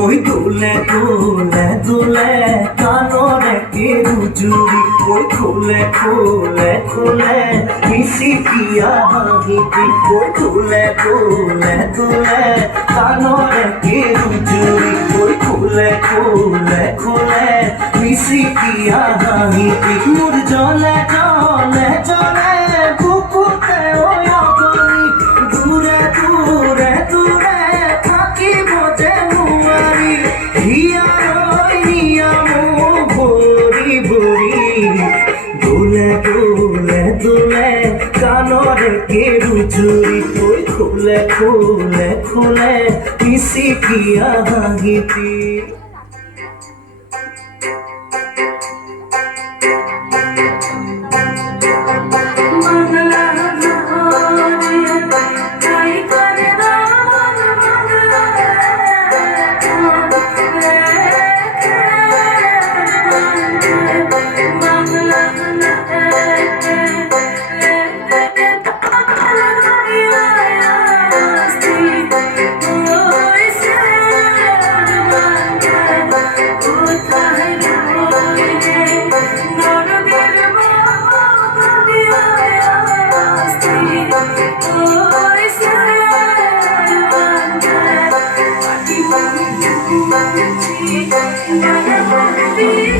ওই দোলে দোলে দোলে কানরে কেরু জুড়ি ওই খুলে খুলে খুলে মিশি কিয়া হাগিতি ওই দোলে দোলে দোলে কানরে কেরু জুড়ি ওই খুলে খুলে খুলে মিশি কিয়া হাগিতি মোর জলে জলে জলে বুকুতে ওই অগনি দূরে দূরে দূরে থাকি বোঝে মুয়ারি হিয়ারই নিয়ামো ভরি ভরি দোলে দোলে দোলে কানরে কেরু চুরি ওই খুলে খুলে খুলে মিশি কিয়া হাগিতি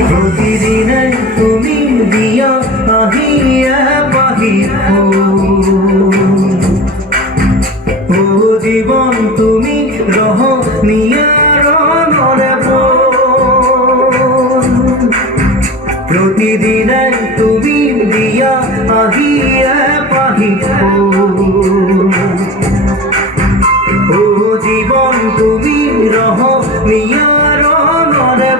প্রতিদিনে তুমি দিয়া আহিয়া বাহির ও জীবন তুমি রহ নিয়ার নরে প্রতিদিনে তুমি দিয়া আহিয়া বাহির ও জীবন তুমি রহ নিয়ার নরে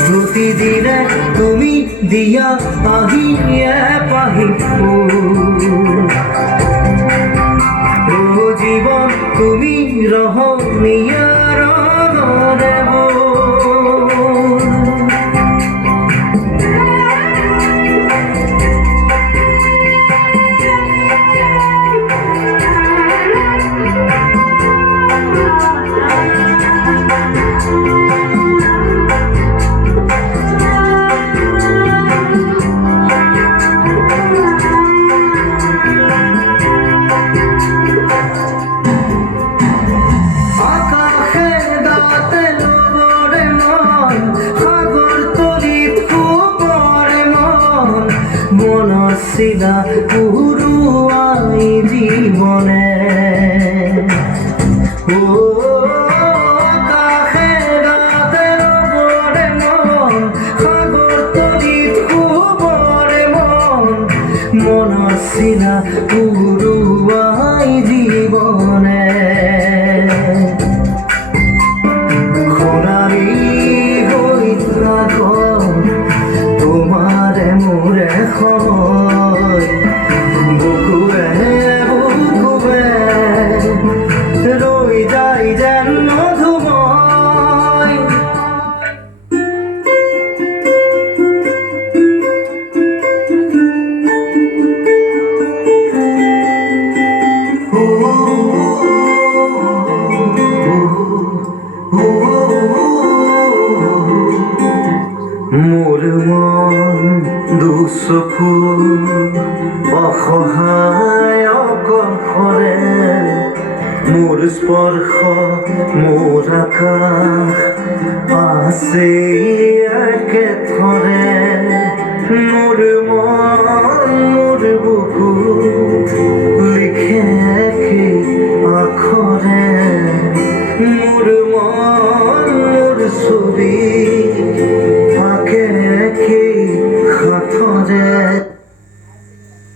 প্রতিদিনে তুমি দিয়া আহিয়া পাহি ও জীবন তুমি রহ নিয়ার দেব মনসিলা পুরুয়াই জীবনে ও কাহে রাতের পরে মন সাগর তরিত খুবরে মন মনসিলা পুরুয়াই জীবনে খোরারি হইত না তোমারে মোরে হয় বুকুয়ে বুকুয়ে রই যাই যেন মধুময় মোর মন দুচকু অসহায় অকলশৰে মোৰ স্পৰ্শ মোৰ আকাশ আছে একেথৰে মোৰ মন